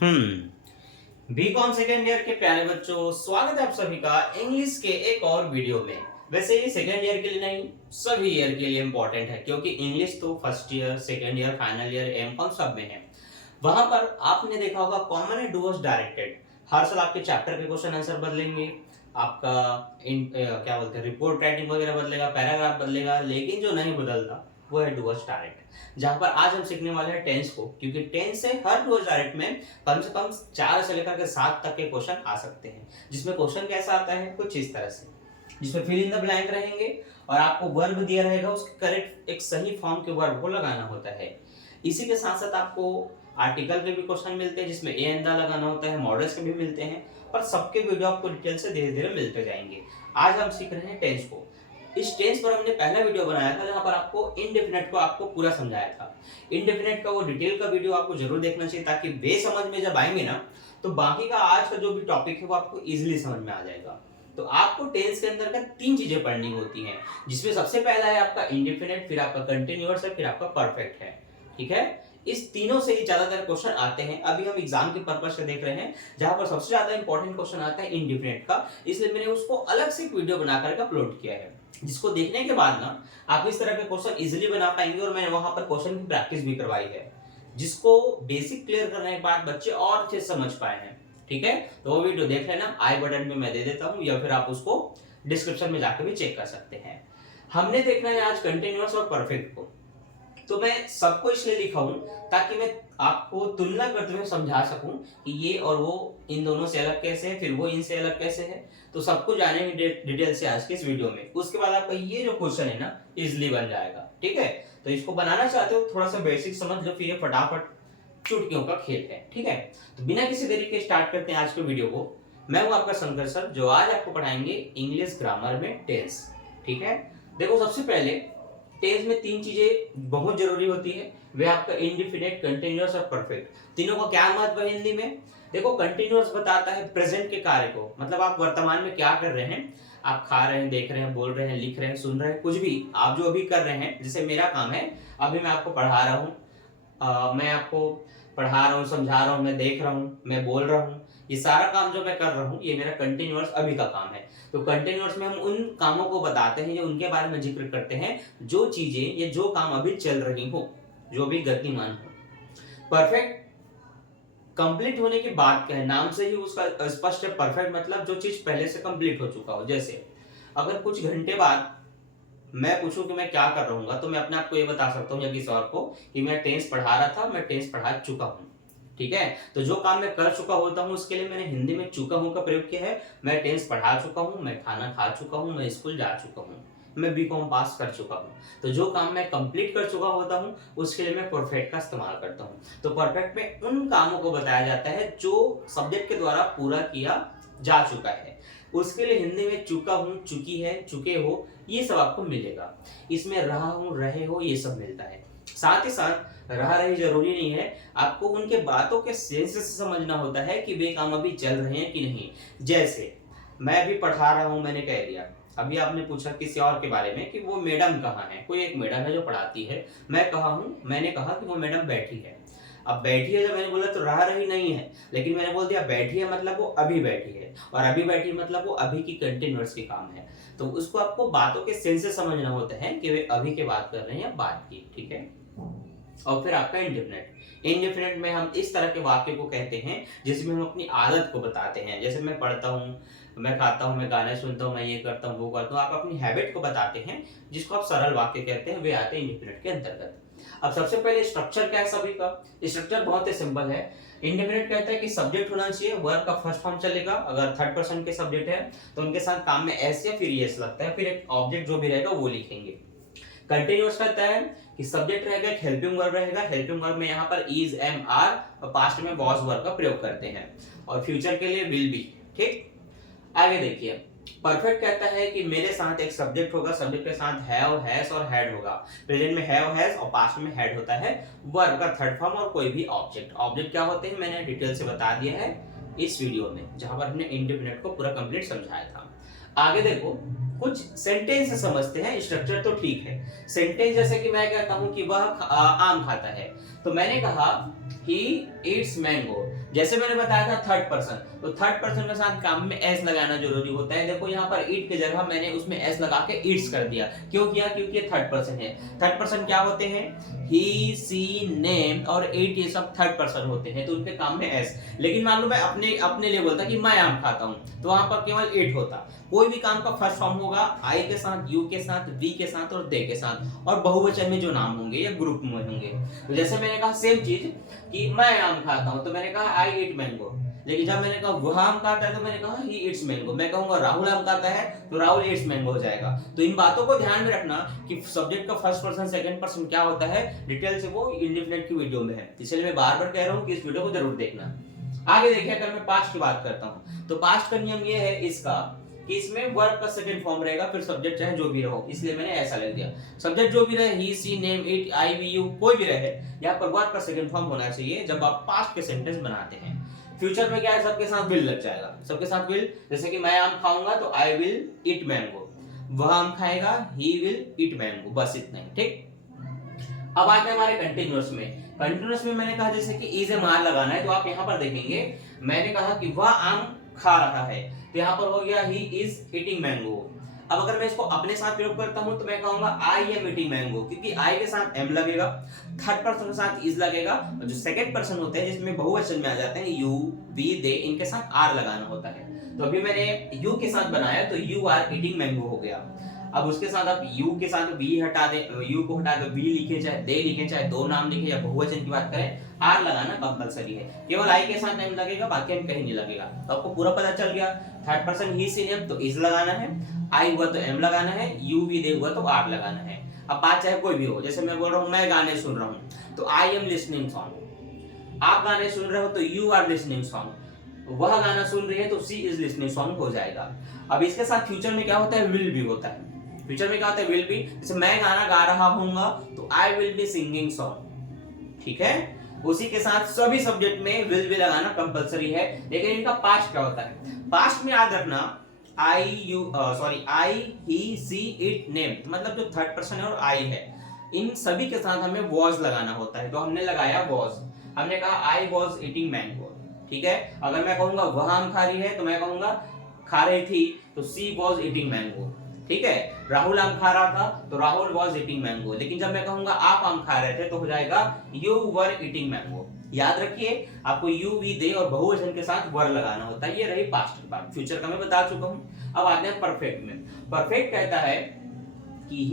BCom second year के प्यारे बच्चों, स्वागत है आप सभी का इंग्लिश के एक और वीडियो में। वैसे ये सेकेंड ईयर के लिए नहीं, सभी ईयर के लिए इंपॉर्टेंट है, क्योंकि इंग्लिश तो first year, second year, final year, MCom सब में है। वहां पर आपने देखा होगा कॉमन है डूअर्स डायरेक्टेड। हर साल आपके चैप्टर के क्वेश्चन आंसर बदलेंगे, आपका क्या बोलते हैं रिपोर्ट राइटिंग वगैरह बदलेगा, पैराग्राफ बदलेगा, लेकिन जो नहीं बदलता वो है डूअर्स डायरेक्ट। जहां पर आज हम सीखने वाले हैं टेंस को, क्योंकि टेंस से हर डूअर्स डायरेक्ट में कम से कम 4 से लेकर के 7 तक के क्वेश्चन आ सकते हैं। जिसमें क्वेश्चन कैसा आता है, कुछ इस तरह से, जिसमें फिल इन द ब्लैंक रहेंगे और आपको वर्ब दिया रहेगा, उसके करेक्ट एक सही फॉर्म के वर्ब को लगाना होता है। इसी के साथ साथ आपको आर्टिकल के भी क्वेश्चन मिलते हैं, जिसमें ए एंड द लगाना होता है, मॉडल्स के भी मिलते हैं, पर सबके वीडियो आपको डिटेल से धीरे धीरे मिलते जाएंगे। आज हम सीख रहे हैं टेंस को। इस टेंस पर हमने पहला वीडियो बनाया था, जहां पर आपको इनडेफिनेट को आपको पूरा समझाया था। इनडेफिनेट का वो डिटेल का वीडियो आपको जरूर देखना चाहिए, ताकि वे समझ में जब आएंगे ना, तो बाकी का आज का जो भी टॉपिक है वो आपको इजीली समझ में आ जाएगा। तो आपको टेंस के अंदर का 3 चीजें पढ़नी होती हैं, जिसमें सबसे पहला है आपका इंडेफिनेट, फिर आपका कंटिन्यूअस है, फिर आपका परफेक्ट है। ठीक है, इस तीनों से ही ज्यादातर क्वेश्चन आते हैं। अभी हम एग्जाम के पर्पस से देख रहे हैं, जहां पर सबसे ज्यादा इंपॉर्टेंट क्वेश्चन आता है इंडेफिनेट का, इसलिए मैंने उसको अलग से एक वीडियो बनाकर अपलोड किया है, जिसको देखने के बाद ना आप इस तरह के क्वेश्चन इजीली बना पाएंगे। और मैंने वहां पर क्वेश्चन की प्रैक्टिस भी करवाई है, जिसको बेसिक क्लियर करने के बाद बच्चे और अच्छे समझ पाए हैं। ठीक है, तो वो वीडियो देख लेना, आई बटन में मैं दे देता हूं, या फिर आप उसको डिस्क्रिप्शन में जाकर भी चेक कर सकते हैं। हमने देखना है आज कंटिन्यूअस और परफेक्ट को। तो मैं सबको इसलिए लिखा हूं ताकि मैं आपको तुलना करते हुए समझा सकूं कि ये और वो इन दोनों से अलग कैसे है, फिर वो इनसे अलग कैसे है। तो सबको जानेंगे डिटेल से आज के इस वीडियो में। उसके बाद आपका ये जो क्वेश्चन है ना, इजिली बन जाएगा। ठीक है, तो इसको बनाना चाहते हो थोड़ा सा बेसिक समझ लो, फिर ये फटाफट चुटकियों का खेल है। ठीक है, तो बिना किसी देरी के स्टार्ट करते हैं आज के वीडियो को। मैं हूं आपका शंकर सर, जो आज आपको पढ़ाएंगे इंग्लिश ग्रामर में टेंस। ठीक है, देखो सबसे पहले टेंस में 3 चीजें बहुत जरूरी होती है, वे आपका इंडेफिनिट, कंटिन्यूअस और परफेक्ट। तीनों का क्या महत्व है हिंदी में? देखो, कंटिन्यूअस बताता है प्रेजेंट के कार्य को, मतलब आप वर्तमान में क्या कर रहे हैं। आप खा रहे हैं, देख रहे हैं, बोल रहे हैं, लिख रहे हैं, सुन रहे हैं, कुछ भी आप जो अभी कर रहे हैं। जैसे मेरा काम है, अभी मैं आपको पढ़ा रहा हूँ, मैं आपको पढ़ा रहा हूँ, समझा रहा हूँ, मैं देख रहा हूँ, मैं बोल रहा हूँ। ये सारा काम जो मैं कर रहा हूँ, ये मेरा कंटिन्यूअस अभी का काम है। तो कंटिन्यूअस में हम उन कामों को बताते हैं या उनके बारे में जिक्र करते हैं, जो चीजें या जो काम अभी चल रही हो, जो भी गतिमान हो। परफेक्ट कंप्लीट होने की बात क्या है, नाम से ही उसका स्पष्ट है। परफेक्ट मतलब जो चीज पहले से कंप्लीट हो चुका हो। जैसे अगर कुछ घंटे बाद मैं पूछूं कि मैं क्या कर रहूंगा, तो मैं अपने आप को ये बता सकता हूँ या किसी और को कि मैं टेंस पढ़ा रहा था, मैं टेंस पढ़ा चुका हूँ। ठीक है, तो जो काम मैं कर चुका होता हूँ, उसके लिए मैंने हिंदी में चुका हूँ का प्रयोग किया है। मैं टेंस पढ़ा चुका हूँ, मैं खाना खा चुका हूँ, मैं स्कूल जा चुका हूँ, मैं बीकॉम पास कर चुका हूँ। तो जो काम मैं कंप्लीट कर चुका होता हूँ, उसके लिए मैं परफेक्ट का इस्तेमाल करता हूँ। तो परफेक्ट में उन कामों को बताया जाता है जो सब्जेक्ट के द्वारा पूरा किया जा चुका है। उसके लिए हिंदी में चुका हूँ, चुकी है, चुके हो, ये सब आपको मिलेगा। इसमें रहा हूँ, रहे हो, ये सब मिलता है। साथ ही साथ रहा रही जरूरी नहीं है, आपको उनके बातों के सेंस से समझना होता है कि वे काम अभी चल रहे हैं कि नहीं। जैसे मैं भी पढ़ा रहा हूं, मैंने कह दिया। अभी आपने पूछा किसी और के बारे में कि वो मैडम कहाँ है, कोई एक मैडम है जो पढ़ाती है। मैं कहा हूं, मैंने कहा कि वो मैडम बैठी है। अब बैठी है जब मैंने बोला तो रहा रही नहीं है, लेकिन मैंने बोल दिया बैठी है मतलब वो अभी बैठी है, और अभी बैठी मतलब वो अभी की कंटिन्यूअस की काम है। तो उसको आपको बातों के सेंस से समझना होता है कि वे अभी के बात कर रहे हैं या बात की। ठीक है, और फिर आपका इंडेफिनिट। इंडेफिनिट में हम इस तरह के वाक्य को कहते हैं जिसमें हम अपनी आदत को बताते हैं। जैसे मैं पढ़ता हूँ, मैं खाता हूँ, मैं गाने सुनता हूँ, मैं ये करता हूँ, वो करता हूँ। आप अपनी हैबिट को बताते हैं, जिसको आप सरल वाक्य कहते हैं, वे आते हैं इंडेफिनिट के अंतर्गत। अब सबसे पहले स्ट्रक्चर क्या है सभी का? स्ट्रक्चर बहुत ही सिंपल है। इंडेफिनिट कहता है कि सब्जेक्ट होना चाहिए, वर्ब का फर्स्ट फॉर्म चलेगा। अगर थर्ड पर्सन के सब्जेक्ट है तो उनके साथ काम में एस या फिर एस लगता है, फिर एक ऑब्जेक्ट जो भी रहेगा वो लिखेंगे। कंटिन्यूअस कहता है कि सब्जेक्ट रहेगा, एक हेल्पिंग वर्ब रहेगा। हेल्पिंग वर्ब में यहाँ पर इज, एम, आर, और पास्ट में वॉज वर्ब का प्रयोग करते हैं, और फ्यूचर के लिए विल बी। ठीक, आगे देखिए। परफेक्ट कहता है कि मेरे साथ एक सब्जेक्ट होगा, सब्जेक्ट के साथ हैव, हैज और हैड होगा। प्रेजेंट में हैव, हैज और पास्ट में हैड होता है। वर्ब का थर्ड फॉर्म और कोई भी ऑब्जेक्ट। ऑब्जेक्ट क्या होते हैं मैंने डिटेल से बता दिया है इस वीडियो में, जहां पर हमने इंडेफिनिट को पूरा कंप्लीट समझाया था। आगे देखो, कुछ सेंटेंस समझते हैं। स्ट्रक्चर तो ठीक है। सेंटेंस जैसे कि मैं कहता हूं कि वह आम खाता है, तो मैंने कहा he eats mango, जैसे मैंने बताया था थर्ड पर्सन, तो थर्ड पर्सन के साथ काम में एस लगाना जरूरी होता है। देखो यहाँ पर ईट की जगह मैंने उसमें एस लगा के ईट्स कर दिया। क्यों किया? क्योंकि ये थर्ड पर्सन है। थर्ड पर्सन क्या होते हैं? ही, सी, नेम और ईट, ये सब थर्ड पर्सन होते हैं, तो उनके काम में एस। लेकिन मान लो मैं अपने लिए बोलता कि मैं आम खाता हूँ, तो वहां पर केवल ईट होता। कोई भी काम का फर्स्ट फॉर्म होगा आई के साथ, यू के साथ, वी के साथ और दे के साथ, और बहुवचन में जो नाम होंगे या ग्रुप में होंगे। तो जैसे मैंने कहा सेम चीज कि मैं आम खाता हूं, तो मैंने कहा आई ईट मैंगो। लेकिन जब मैंने कहा वह आम खाता है, तो मैंने कहा ही ईट्स मैंगो। मैं कहूंगा राहुल आम खाता है, तो राहुल ईट्स मैंगो हो जाएगा। तो इन बातों को ध्यान में रखना कि सब्जेक्ट का फर्स्ट पर्सन सेकंड पर्सन क्या होता है, डिटेल से वो इंडेफिनिट की वीडियो में है, इसलिए मैं बार बार कह रहा हूँ कि इस वीडियो को जरूर देखना। आगे देखिए, अगर मैं पास्ट की बात करता हूँ, तो पास्ट का नियम ये है इसका कि इसमें वर्ब का सेकंड फॉर्म रहेगा, फिर सब्जेक्ट चाहे जो भी रहो, इसलिए मैंने ऐसा लिख दिया। सब्जेक्ट जो भी रहे, he, she, name, it, I, we, you, कोई भी रहे, यहाँ पर वर्ब का सेकंड फॉर्म होना चाहिए जब आप पास्ट के सेंटेंस बनाते हैं। फ्यूचर में क्या है, सबके साथ विल लग जाएगा। सबके साथ विल, जैसे कि मैं आम खाऊंगा तो आई विल ईट मैंगो, वह आम खाएगा, ही विल ईट मैंगो, बस इतना ही। ठीक, अब आते हैं हमारे कंटिन्यूअस में। कंटिन्यूअस में मैंने कहा जैसे कि इज ए मार लगाना है, तो आप यहाँ पर देखेंगे मैंने कहा कि वह आम खा रहा है, तो यहाँ पर हो गया ही इज ईटिंग मैंगो। अब अगर मैं इसको अपने साथ प्रयोग करता हूं, तो मैं कहूंगा आई एम ईटिंग मैंगो, क्योंकि आई के साथ एम लगेगा, थर्ड पर्सन के साथ इज लगेगा, और जो सेकंड पर्सन होते हैं जिसमें बहुवचन में आ जाते हैं यू, वी, दे, इनके साथ आर लगाना होता है। तो अभी मैंने यू के साथ बनाया, तो यू आर ईटिंग मैंगो हो गया। अब उसके साथ आप यू के साथ वी हटा दे, यू को हटा दो, वी लिखे, चाहे दे लिखे, चाहे दो नाम लिखे, या बहुवचन की बात करें, आर लगाना कंपलसरी है। केवल आई के साथ एम लगेगा, बाकी एम कहीं नहीं लगेगा। तो आपको पूरा पता चल गया। Third person he, she, name, तो इज लगाना है, आई हुआ तो एम लगाना है, यू, वी, दे हुआ तो आर लगाना है। अब बात चाहे कोई भी हो, जैसे मैं बोल रहा हूँ मैं गाने सुन रहा हूँ, तो आई एम लिसनिंग सॉन्ग। आप गाने सुन रहे हो तो यू आर लिसनिंग सॉन्ग। वह गाना सुन रही है तो सी इज लिसनिंग सॉन्ग हो जाएगा। अब इसके साथ फ्यूचर में क्या होता है, विल भी होता है। फ्यूचर में क्या होता है, विल बी। जैसे मैं गाना गा रहा हूँगा तो I will be singing song. ठीक है, उसी के साथ सभी सब्जेक्ट में विल बी लगाना कंपलसरी है। लेकिन इनका पास्ट क्या होता है, पास्ट में याद रखना आई, ही, सी, इट, नेम, मतलब जो थर्ड पर्सन है और आई है, इन सभी के साथ हमें वॉज लगाना होता है। तो हमने लगाया वॉज, हमने कहा आई वॉज ईटिंग मैंगो। ठीक है, अगर मैं कहूंगा वह आम खा रही है, तो मैं कहूंगा खा रही थी, तो सी वॉज ईटिंग मैंगो। ठीक है, राहुल आम खा रहा था, तो राहुल वॉज ईटिंग मैंगो। लेकिन जब मैं कहूंगा आप आम खा रहे थे, तो हो जाएगा यू वर ईटिंग मैंगो। याद रखिए, आपको यू, वी, दे और बहुवचन के साथ वर लगाना होता है। ये रही पास्ट की बात। फ्यूचर का मैं बता चुका हूं। अब आते हैं परफेक्ट में। परफेक्ट कहता है कि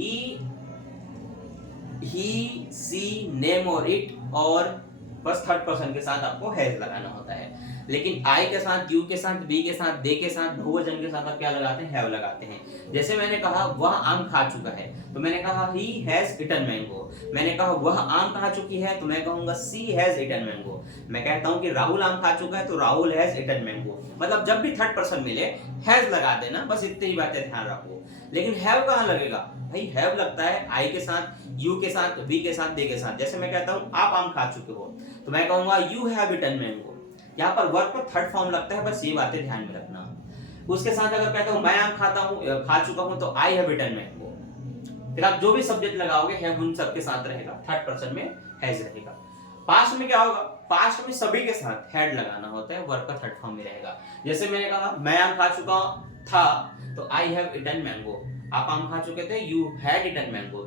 ही, सी, नेम और इट, और बस थर्ड पर्सन के साथ आपको हैज लगाना होता है। लेकिन आई के साथ, यू के साथ, वी के साथ, दे के साथ, बहुवचन के साथ आप क्या लगाते हैं, हैव लगाते हैं। जैसे मैंने कहा वह आम खा चुका है, तो मैंने कहा ही हैज ईटन मैंगो। मैंने कहा वह आम खा चुकी है, तो मैं कहूंगा सी हैज ईटन मैंगो। मैं कहता हूं कि राहुल आम खा चुका है, तो राहुल हैज ईटन मैंगो। मतलब जब भी थर्ड पर्सन मिले हैज लगा देना, बस इतनी ही बातें ध्यान रखो। लेकिन हैव कहां लगेगा भाई, हैव लगता है आई के साथ, यू के साथ, वी के साथ, दे के साथ। जैसे मैं कहता हूं आप आम खा चुके हो, तो मैं कहूंगा यू हैव ईटन मैंगो। यहाँ पर वर्ब का थर्ड फॉर्म लगता है, बस ये बातें ध्यान में रखना। उसके साथ अगर कहता हूं मैं आम खा चुका हूं, तो आई हैव ईटन मैंगो। फिर आप जो भी सब्जेक्ट लगाओगे हैव उन सबके साथ रहेगा, थर्ड पर्सन में हैज रहेगा। पास्ट में क्या होगा, पास्ट में सभी के साथ हैड लगाना होता है, वर्ब का थर्ड फॉर्म में रहेगा। जैसे मैंने कहा मैं आम खा चुका था, तो आई हैव ईटन मैंगो। आप आम खा चुके थे, you had eaten mango.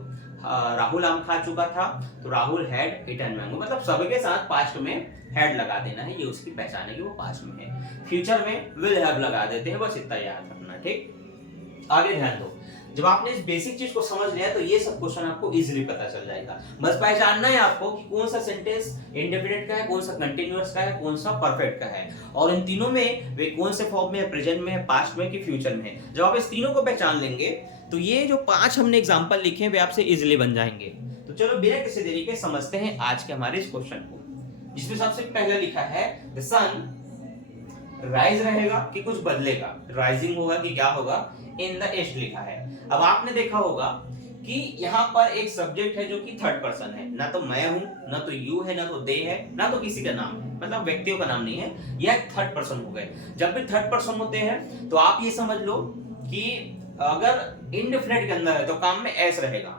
Rahul आम खा चुका था, तो राहुल हैड ईटन मैंगो। मतलब सबके साथ पास्ट में हैड लगा देना है, ये उसकी पहचान है कि वो पास्ट में है। फ्यूचर में विल हैव लगा देते हैं, बस इतना याद रखना। ठीक, आगे ध्यान दो। जब आपने इस बेसिक चीज को समझ लिया, तो ये सब क्वेश्चन आपको इजीली पता चल जाएगा। बस पहचानना है आपको कि कौन सा सेंटेंस इंडेफिनिट का है, कौन सा कंटीन्यूअस का है, कौन सा परफेक्ट का है, और इन तीनों में वे कौन से फॉर्म में है, प्रेजेंट में है, पास्ट में कि फ्यूचर में है। जब आप इस तीनों को पहचान लेंगे, तो ये जो 5 हमने एग्जांपल लिखे हैं वे आपसे इजीली बन जाएंगे। तो चलो बिना किसी देरी के समझते हैं आज के हमारे इस क्वेश्चन को, जिसमें सबसे पहले लिखा है द सन राइज रहेगा कि कुछ बदलेगा, राइजिंग होगा कि क्या होगा, इन द ईस्ट लिखा है। अब आपने देखा होगा कि यहाँ पर एक सब्जेक्ट है जो कि थर्ड पर्सन है, ना तो मैं हूं, ना तो यू है, ना तो दे है, ना तो किसी का नाम है, मतलब व्यक्तियों का नाम नहीं है, यह थर्ड पर्सन हो गए। जब भी थर्ड पर्सन होते हैं तो आप ये समझ लो कि अगर इंडेफिनिट के अंदर है तो काम में एस रहेगा,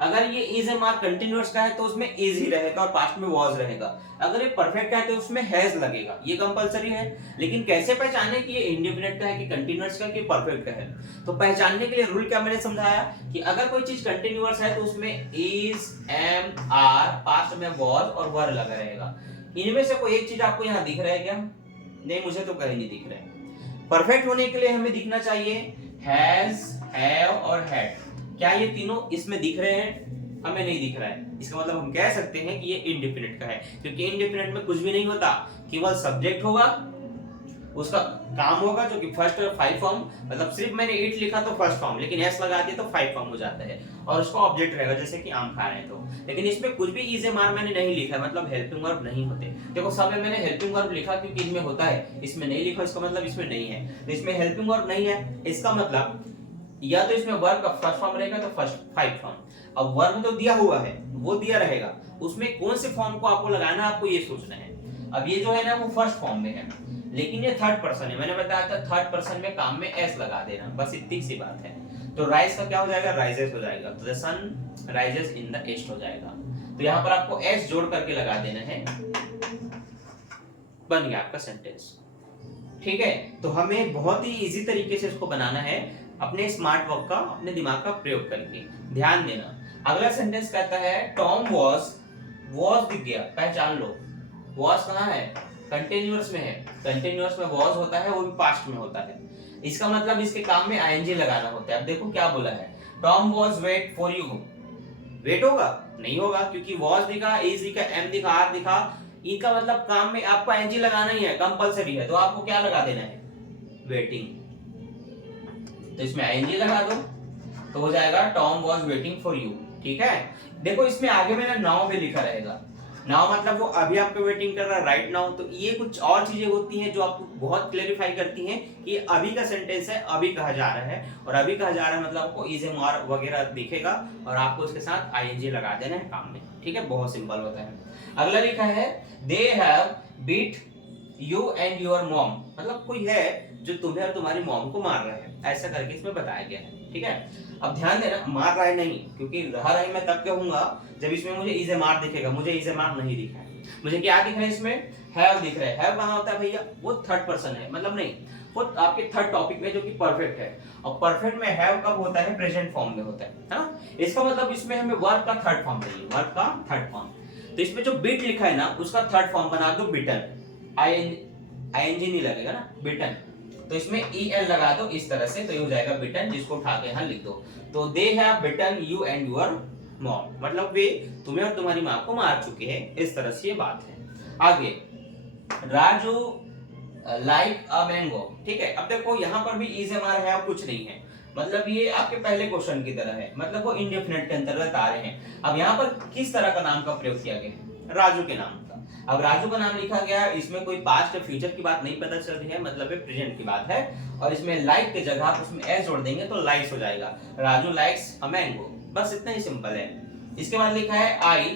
अगर ये इज एम आर कंटिन्यूअस का है तो उसमें इज ही रहेगा और पास्ट में वाज रहेगा। अगर ये परफेक्ट का है तो उसमें हैज लगेगा, ये कंपलसरी है। लेकिन कैसे पहचाने कि ये इंडेफिनिट का है कि कंटिन्यूअस का कि परफेक्ट का है? तो पहचानने के लिए रूल क्या मैंने समझाया कि अगर कोई चीज कंटिन्यूअस है तो उसमें इज, एम, आर, पास्ट में वाज और वर लगा रहेगा। इनमें से कोई एक चीज आपको यहाँ दिख रहा है क्या? नहीं, मुझे तो कहीं नहीं दिख रहा है। परफेक्ट होने के लिए हमें दिखना चाहिए हैज, हैव और हैड। क्या ये तीनों इसमें दिख रहे हैं? हमें नहीं दिख रहा है। इसका मतलब हम कह सकते हैं कि ये इंडेफिनिट का है, क्योंकि इंडेफिनिट में कुछ भी नहीं होता, केवल सब्जेक्ट होगा, उसका काम होगा जो कि फर्स्ट और फाइव फॉर्म, मतलब सिर्फ मैंने इट लिखा तो फर्स्ट फॉर्म, लेकिन एस लगा दिया तो फाइव फॉर्म हो जाता है, और उसका ऑब्जेक्ट रहेगा जैसे कि आम खा रहे हैं तो। लेकिन इसमें कुछ भी इज एम आर मैंने नहीं लिखा है, मतलब हेल्पिंग वर्ब नहीं होते। देखो सब में मैंने हेल्पिंग वर्ब लिखा क्योंकि इनमें होता है, इसमें नहीं लिखा, इसका मतलब इसमें नहीं है। तो इसमें हेल्पिंग वर्ब नहीं है, इसका मतलब या तो इसमें वर्ब का फर्स्ट फॉर्म रहेगा तो फर्स्ट फाइव फॉर्म। अब वर्ब तो दिया हुआ है, वो दिया रहेगा, उसमें कौन से फॉर्म को आपको लगाना है, आपको ये सोचना है। अब ये जो है ना वो फर्स्ट फॉर्म में है, लेकिन ये थर्ड पर्सन है। मैंने बताया था थर्ड पर्सन में काम में एस लगा देना, बस इतनी सी बात है। तो राइज का क्या हो जाएगा? राइजेस हो जाएगा। तो the sun rises in the east हो जाएगा। तो यहाँ पर आपको एस जोड़ करके लगा देना है, बन गया आपका सेंटेंस। ठीक है, तो हमें बहुत ही इजी तरीके से इसको बनाना है अपने स्मार्ट वर्क का, अपने दिमाग का प्रयोग करके। ध्यान देना, अगला सेंटेंस कहता है टॉम वॉज दिख गया, पहचान लो। वॉज कहाँ है? कंटिन्यूअस में है। कंटिन्यूअस में वॉज होता है, वो भी पास्ट में होता है। इसका मतलब इसके काम में आईएनजी लगाना होता है। अब देखो क्या बोला है, Tom was wait for you. Wait होगा? नहीं होगा, क्योंकि वॉज दिखा, इज दिखा, एम दिखा, आर दिखा, इनका मतलब काम में आपको आईएनजी लगाना ही है, कंपलसरी है। तो आपको क्या लगा देना है? वेटिंग। तो इसमें आईएनजी लगा दो तो हो जाएगा Tom was waiting for you. ठीक है, देखो इसमें आगे मैंने नाउ भी लिखा रहेगा। नाउ मतलब वो अभी आपको वेटिंग कर रहा है, राइट नाउ। तो ये कुछ और चीजें होती हैं जो आपको बहुत क्लेरिफाई करती हैं कि अभी का सेंटेंस है, अभी कहा जा रहा है, और अभी कहा जा रहा है मतलब आपको इज एम आर वगैरह दिखेगा और आपको उसके साथ आईएनजी लगा देना है काम में। ठीक है, बहुत सिंपल होता है। अगला लिखा है they have beat you and your mom, मतलब कोई है जो तुम्हें और तुम्हारी मॉम को मार रहा है, ऐसा करके इसमें बताया गया है। ठीक है, अब ध्यान देना, मार रहा है नहीं, क्योंकि रहा रही मैं तब कहूंगा जब इसमें मुझे इज एम आर दिखेगा। मुझे इज एम आर नहीं दिखा है, मुझे क्या दिख रहा है? इसमें हैव दिख रहा है। हैव कहाँ होता है भैया? वो थर्ड पर्सन है, मतलब नहीं, वो आपके थर्ड टॉपिक में जो कि परफेक्ट है। और परफेक्ट में हैव कब होता है? प्रेजेंट फॉर्म में होता है ना। इसका मतलब इसमें हमें वर्ब का थर्ड फॉर्म चाहिए, वर्ब का थर्ड फॉर्म। तो इसमें जो बीट लिखा है ना, उसका थर्ड फॉर्म बना दो बिटन। आईएनजी नहीं लगेगा ना, बिटन। तो इसमें EL लगा दो इस तरह से, तो ये हो जाएगा बिटन, जिसको उठा के यहाँ लिख दो। तो they have beaten you and your mom, मतलब वे तुम्हें और तुम्हारी माँ को मार चुके हैं, इस तरह से ये बात है। आगे, राजू लाइक अ मैंगो। ठीक है, अब देखो यहाँ पर भी इज एम आर है, कुछ नहीं है, मतलब ये आपके पहले क्वेश्चन की तरह है, मतलब वो इंडेफिनिट के अंतर्गत आ रहे हैं। अब यहाँ पर किस तरह का नाम का प्रयोग किया गया है? राजू के नाम का। अब राजू का नाम लिखा गया है, इसमें कोई पास्ट या फ्यूचर की बात नहीं पता चल रही है, मतलब ये प्रेजेंट की बात है। और इसमें लाइक के जगह आप उसमें एस जोड़ देंगे तो लाइक्स हो जाएगा। राजू लाइक्स अ मैंगो, बस इतना ही सिंपल है। इसके बाद लिखा है आई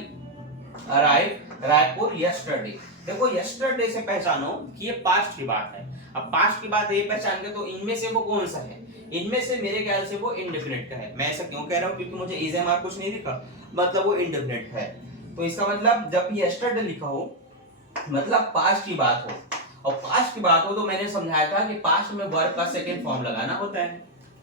अराइव रायपुर यस्टरडे। देखो यस्टरडे से पहचानो कि ये पास्ट की बात है। अब पास्ट की बात है, ये पहचान के तो इनमें से वो कौन सा है? इनमें से मेरे ख्याल से वो इंडेफिनिट का है। मैं ऐसा क्यों कह रहा हूँ? क्योंकि मुझे इज एम आर कुछ नहीं दिखा, मतलब वो इंडेफिनिट है। तो इसका मतलब जब यस्टरडे लिखा हो मतलब पास्ट की बात हो, और पास्ट की बात हो तो मैंने समझाया था कि पास्ट में वर्ब का सेकंड फॉर्म लगाना होता है।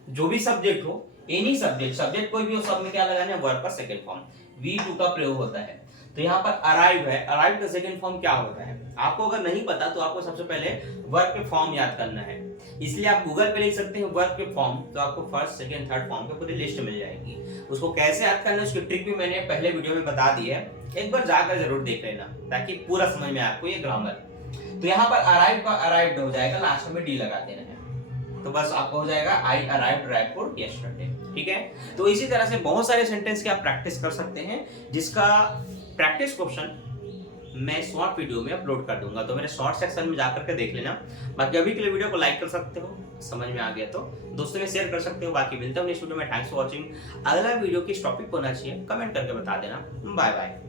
जो भी सब्जेक्ट हो, एनी सब्जेक्ट कोई भी हो, सब में क्या लगाना है? वर्ब का सेकंड फॉर्म, V2 का प्रयोग होता है। तो यहाँ पर अराइव है, अराइव का सेकंड फॉर्म क्या होता है? आपको अगर नहीं पता तो आपको सबसे पहले वर्ब के फॉर्म याद करना है। इसलिए आप गूगल पे लिख सकते हैं वर्ब के फॉर्म, तो आपको फर्स्ट सेकंड थर्ड फॉर्म की पूरी लिस्ट मिल जाएगी। उसको कैसे याद करना है उसकी ट्रिक भी मैंने पहले वीडियो में बता दी है, एक बार जाकर जरूर देख लेना ताकि पूरा समझ में आपको ये ग्रामर। तो यहाँ पर अराइव का अराइव्ड हो जाएगा, लास्ट में डी लगा देना है, तो बस आपको हो जाएगा आई अराइव्ड रायपुर यस्टरडे। ठीक है, तो इसी तरह से बहुत सारे सेंटेंस की आप प्रैक्टिस कर सकते हैं, जिसका प्रैक्टिस क्वेश्चन मैं शॉर्ट वीडियो में अपलोड कर दूंगा, तो मेरे शॉर्ट सेक्शन में जाकर के देख लेना। बाकी अभी के लिए वीडियो को लाइक कर सकते हो, समझ में आ गया तो दोस्तों में शेयर कर सकते हो। बाकी मिलता हूँ नेक्स्ट वीडियो में, थैंक्स फॉर वॉचिंग। अगला वीडियो किस टॉपिक पर होना चाहिए कमेंट करके बता देना। Bye bye.